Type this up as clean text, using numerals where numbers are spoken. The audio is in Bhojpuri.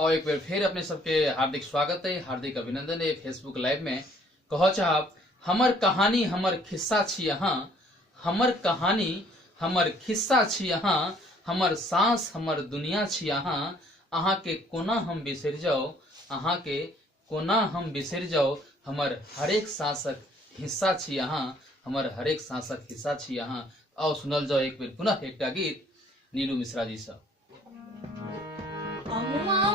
और एक बार फिर अपने सबके हार्दिक स्वागत है, हार्दिक अभिनंदन है फेसबुक लाइव में। कहो चाहब हमर कहानी हमर खिस्सा छी यहाँ, हमर कहानी हमर खिस्सा छी यहाँ, हमर सांस हमर दुनिया छी यहाँ। अहाँ के कोना हम बिसर जाओ, अहाँ के कोना हम बिसर जाओ, हमर हरेक सांसक हिस्सा छी यहाँ, हमर हरेक सांसक हिस्सा छी यहाँ। आओ सुनल जाओ एक बेर पुनः एकटा गीत नीलू मिश्रा जी से। अमुआ